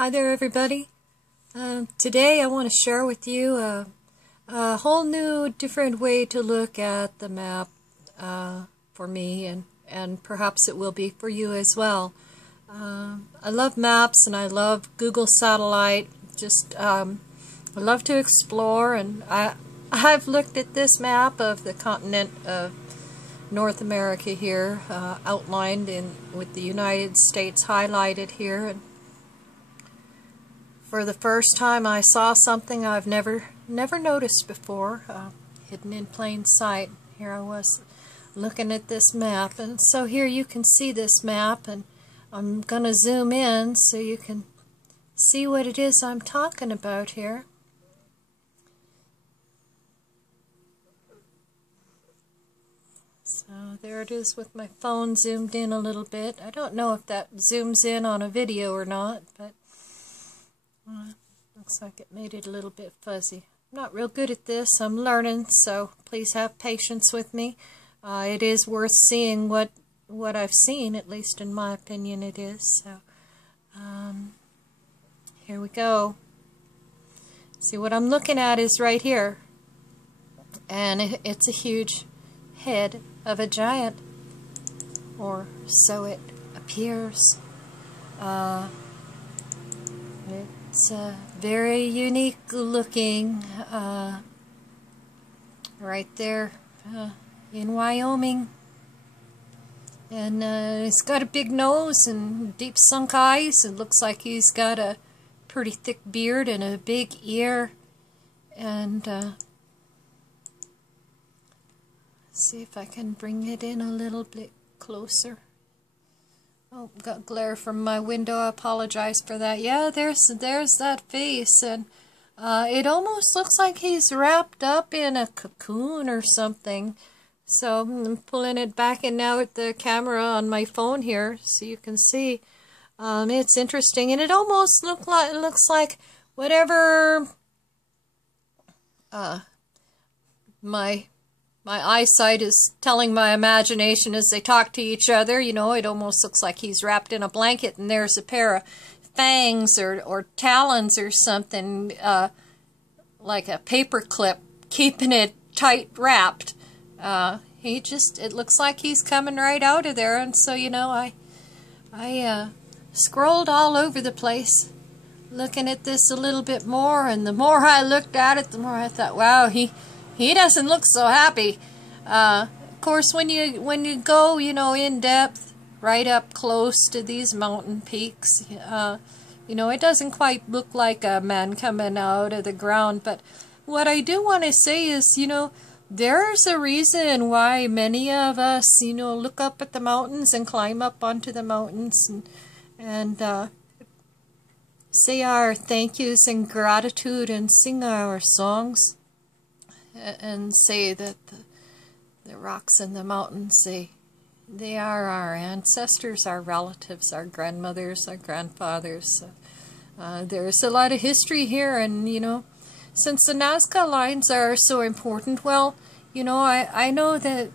Hi there, everybody. Today I want to share with you a whole new, different way to look at the map for me, and perhaps it will be for you as well. I love maps and I love Google Satellite. I love to explore, and I've looked at this map of the continent of North America here, outlined with the United States highlighted here. And for the first time, I saw something I've never noticed before, hidden in plain sight. Here I was looking at this map, and so here you can see this map, and I'm going to zoom in so you can see what it is I'm talking about here. So there it is with my phone zoomed in a little bit. I don't know if that zooms in on a video or not, but looks like it made it a little bit fuzzy. I'm not real good at this. I'm learning, so please have patience with me. It is worth seeing what I've seen, at least in my opinion it is. So here we go. See, what I'm looking at is right here, and it's a huge head of a giant, or so it appears. It's very unique looking, right there in Wyoming, and he's got a big nose and deep sunk eyes. It looks like he's got a pretty thick beard and a big ear, and see if I can bring it in a little bit closer. Oh, got glare from my window. I apologize for that. Yeah, there's that face, and it almost looks like he's wrapped up in a cocoon or something. So I'm pulling it back in now with the camera on my phone here, so you can see. It's interesting, and it almost looks like whatever my eyesight is telling my imagination as they talk to each other. You know, it almost looks like he's wrapped in a blanket and there's a pair of fangs or talons or something, like a paper clip keeping it tight wrapped. It looks like he's coming right out of there. And so, you know, I scrolled all over the place looking at this a little bit more, and the more I looked at it, the more I thought, wow, he doesn't look so happy. Of course, when you go, you know, in depth, right up close to these mountain peaks, you know, it doesn't quite look like a man coming out of the ground. But what I do want to say is, you know, there's a reason why many of us, you know, look up at the mountains and climb up onto the mountains and say our thank yous and gratitude and sing our songs. And say that the rocks and the mountains, they are our ancestors, our relatives, our grandmothers, our grandfathers. There's a lot of history here, and, you know, since the Nazca lines are so important, well, you know, I know that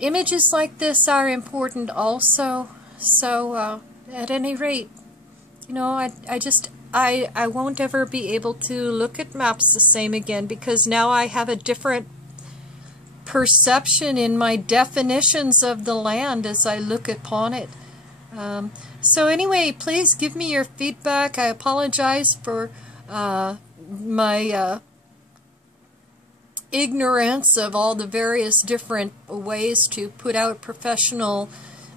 images like this are important also. So, at any rate, you know, I won't ever be able to look at maps the same again, because now I have a different perception in my definitions of the land as I look upon it. So anyway, please give me your feedback. I apologize for my ignorance of all the various different ways to put out professional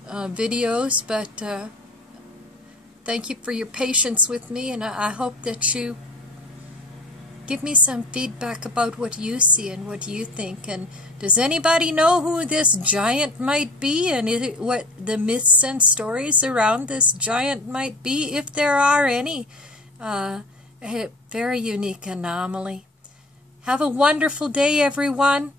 videos, but thank you for your patience with me, and I hope that you give me some feedback about what you see and what you think. And does anybody know who this giant might be, and what the myths and stories around this giant might be, if there are any? A very unique anomaly. Have a wonderful day, everyone.